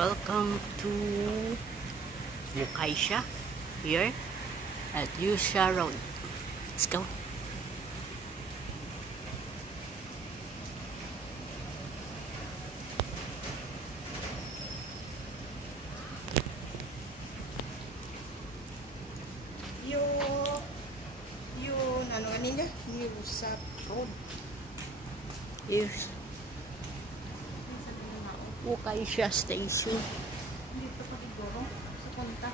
welcome to Mukaisha here at Yusha Road. Let's go. Yun, ano kanina? Yusha Road. Here's Mukaisha Station. Dito pa siguro, sa punta.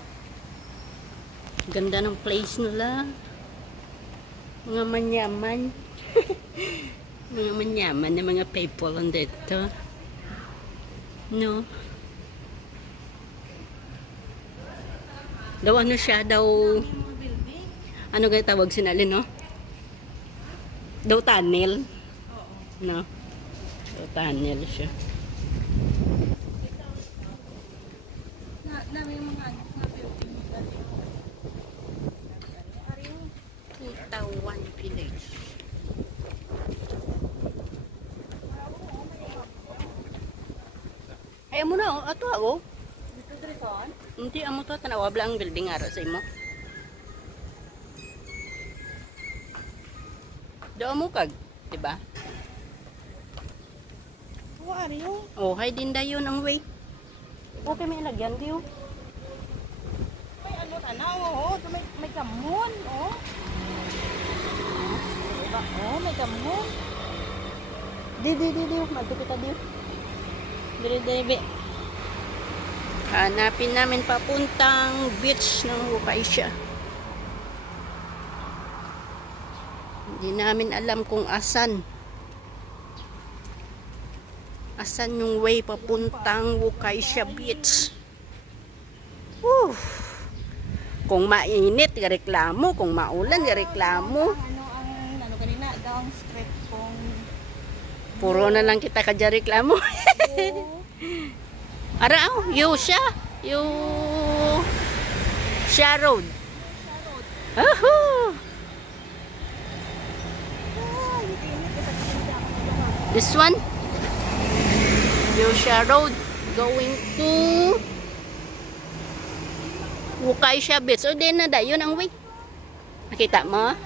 Ganda ng place nila. Mga manyaman. Mga manyaman na mga people on dito. No? Daw ano siya, daw ano kaya tawag sinali, no? Daw tunnel. No? Daw tunnel siya. May mga ano, mga building dito. Tutawan Village. Ay mo na, ato ako. Dito direkon? Hindi amo to tanawa blang building ara sa imo. Do mo kag, di ba? Oo, ariyo. Oh, hay din dayon ang way. Okay, may lagyan diyo. May ano tanaw, oo. May kamon, oo. Diba? Oo, may kamon. Di, madto kita diyo. Dire. Hanapin namin papuntang beach ng Mukaisha. Hindi namin alam kung asan. Asan yung way papuntang Mukaisha Beach. Woo! Kung mainit, gareklamo. Kung maulan, gareklamo. Ano kanina, daw ang street kong... Puro na lang kita kadya reklamo. Araw, Yusha Road. Ahoo! This one? Yusha Road. Going to Mukaisha Beach. O, din na dayon ang way. Nakita mo?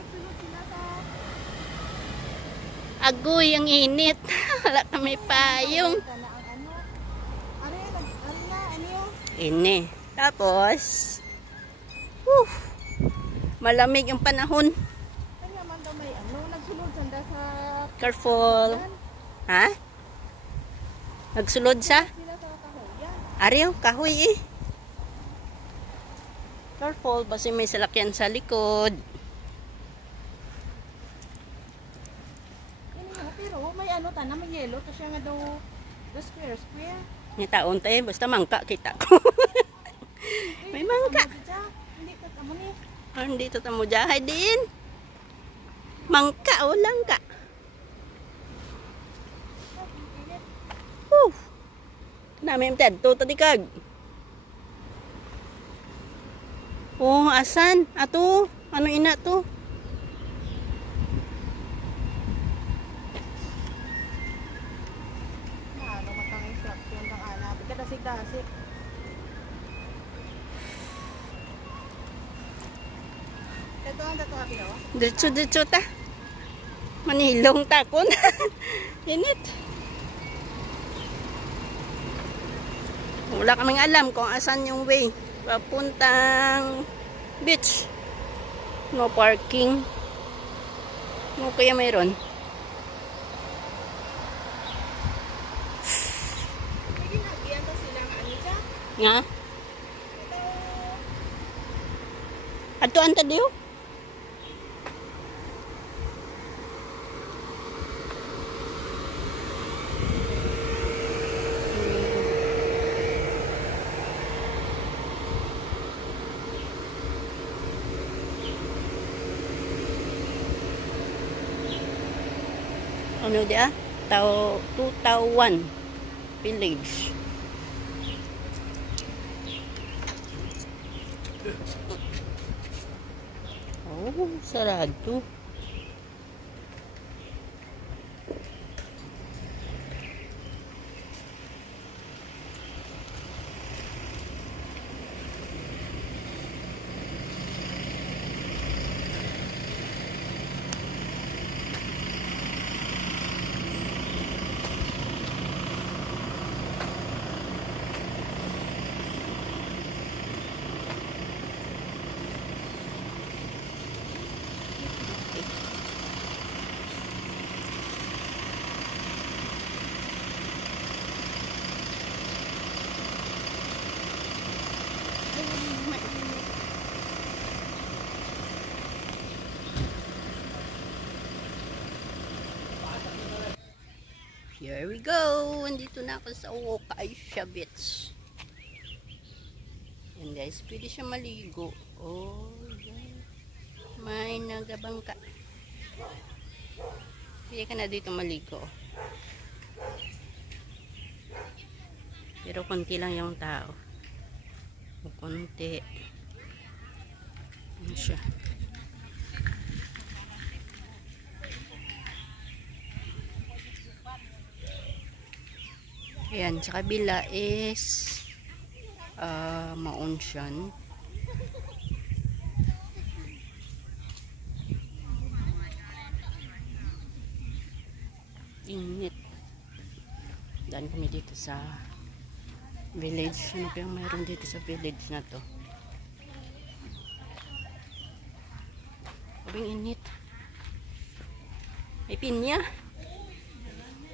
Agoy, ang init. Wala kami payong. Ini. Tapos, malamig yung panahon. Kanya man daw may ano, nagsulod sanda sa... Careful. Ha? Nagsulod sa? Sila sa kahoyan. Ariyo, kahoy eh. Careful, kasi may salakyan sa likod. Pero may ano tana, may yellow. Kasi nga daw, the square. May taon tayo, basta mangka kita ko. May mangka. Hindi ka tamo ni. Oh, hindi to tamo jahay din. Mangka o langka. Namin tadto tadi kag. Oh, asan? Ato, ano ina to? Ano matang instruction ng anak. Kadasig-dasig. Ito ang dato akin oh. Diretso ta. Manilong takon. Init. Wala kaming alam kung asan yung way papuntang beach. No parking. No kaya mayroon. May ginagyan to silang ano siya. Nga? Ato anta diyo? Ano dia? Tutawan Village. Oh, sarado. There we go. Andito na ako sa Acacia Beach. Yan guys, pwede siya maligo. Oh, yan. May nagabangka. Pwede ka na dito maligo. Pero konti lang yung tao. Konti. Yan siya. Ayan, sa kabila is ma-ocean. Init. Daan kami dito sa village. Ano kayang mayroon dito sa village na to? Abing init. May pinya.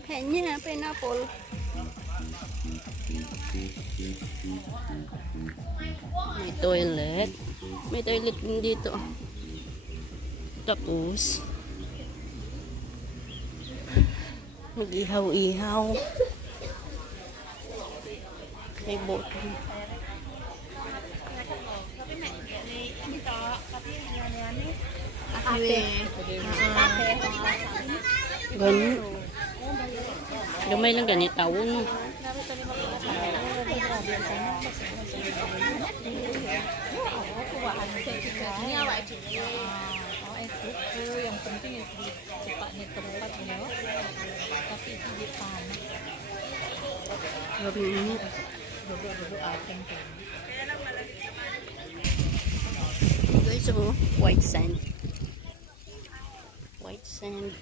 Pinya, pineapple. May toilet. May toilet din dito. Tapos mag-ihaw-ihaw. May boat. Ganun. Gamay lang ganit tawon. Yang penting itu cepatnya tempat ya. Tapi itu di tanah. Grabe init. Duduk-duduk ating kan. Guys, oh, white sand. White sand.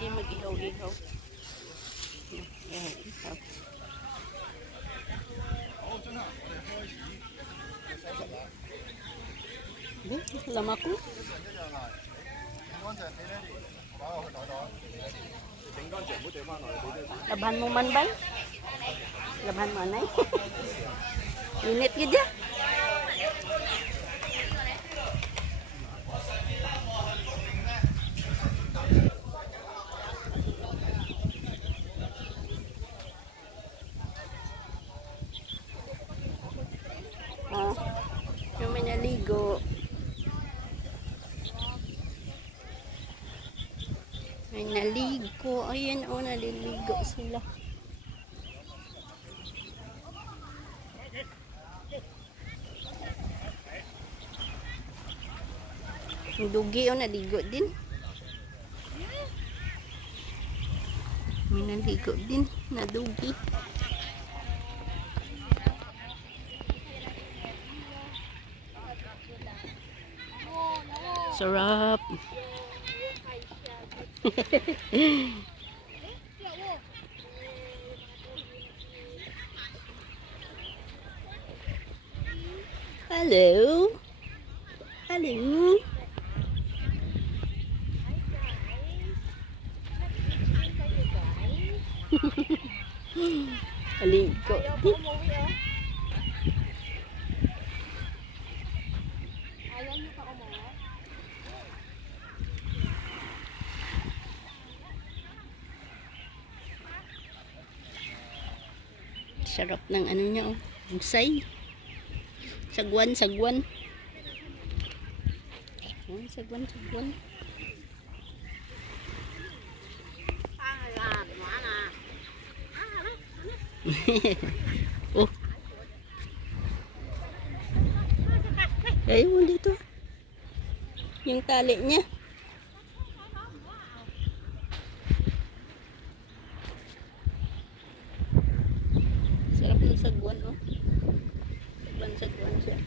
Hindi mag-ihaw-ihaw. Ihaw-ihaw. Lama ko. Labahan mo man ba? Labahan mo anay. Init gid ya. Yung may naligo. May naligo. Ayan o, naliligo sila. Yung dugi o, naligo din. May naligo din, nadugi. Sarap. Hello. Hello. Aligo. Sarap ng ano niya, oh. Say. Sagwan, sagwan. Oh, sagwan, sagwan. Oh. Ayun dito. Yung tali niya. Sarap ng sagwan, oh. Sagwan, sagwan siya.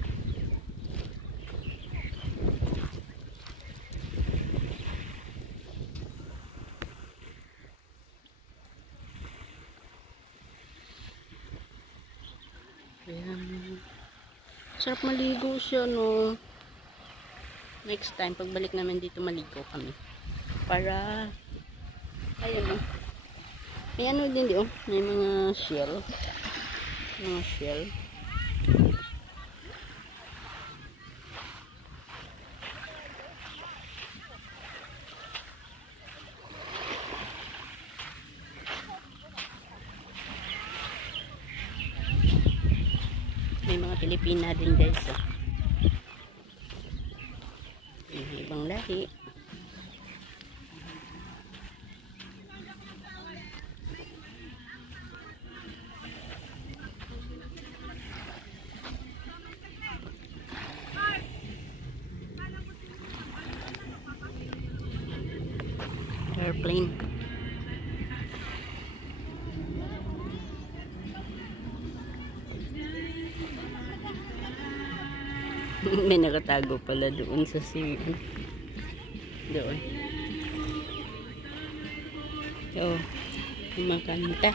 Ayan. Sarap maligo siya, no. Next time, pagbalik namin dito, maligo kami. Para, ayun, no. May ano din, oh. May mga shell. Mga shell. May mga Pilipina din guys. May ibang lahi. Airplane. May nakatago pala doon sa doon. Oh, kumakanta.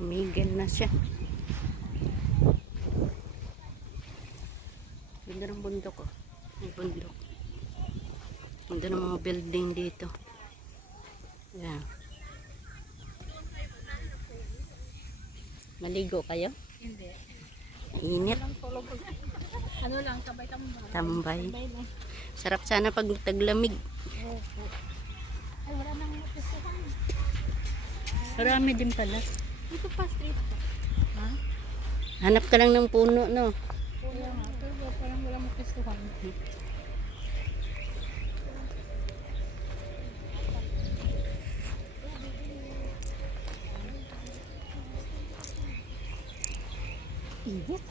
Tumigil na siya. Ganda ng bundok oh. May bundok. Ganda ng mga building dito. Yan. Maligo kayo? Hindi. Init. Ano lang, tambay-tambay. Tambay. Sarap sana pag taglamig. Opo. Ay, wala nang pistuhan. Marami din pala. Dito pa street pa. Ha? Hanap ka lang ng puno, no? Wala nga. Pero parang wala mapistuhan. Init.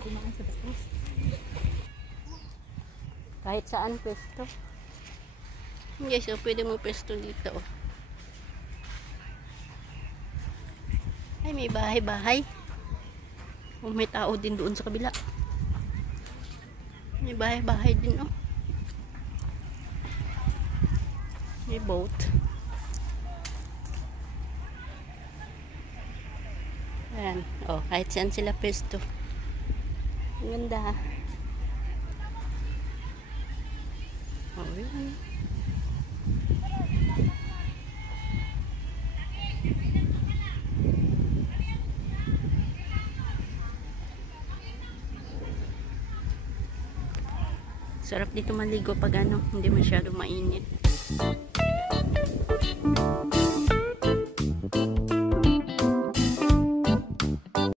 Kumain sa batas. Kahit saan pwesto. Yes, so pwede mo pwesto dito. Oh. Ay, may bahay-bahay. Oh, may tao din doon sa kabila. May bahay-bahay din, oh. May boat. Ayan. Oh, kahit saan sila pwesto. Ang ganda. Oh, yun. Sarap dito maligo pag ano, hindi masyado mainit.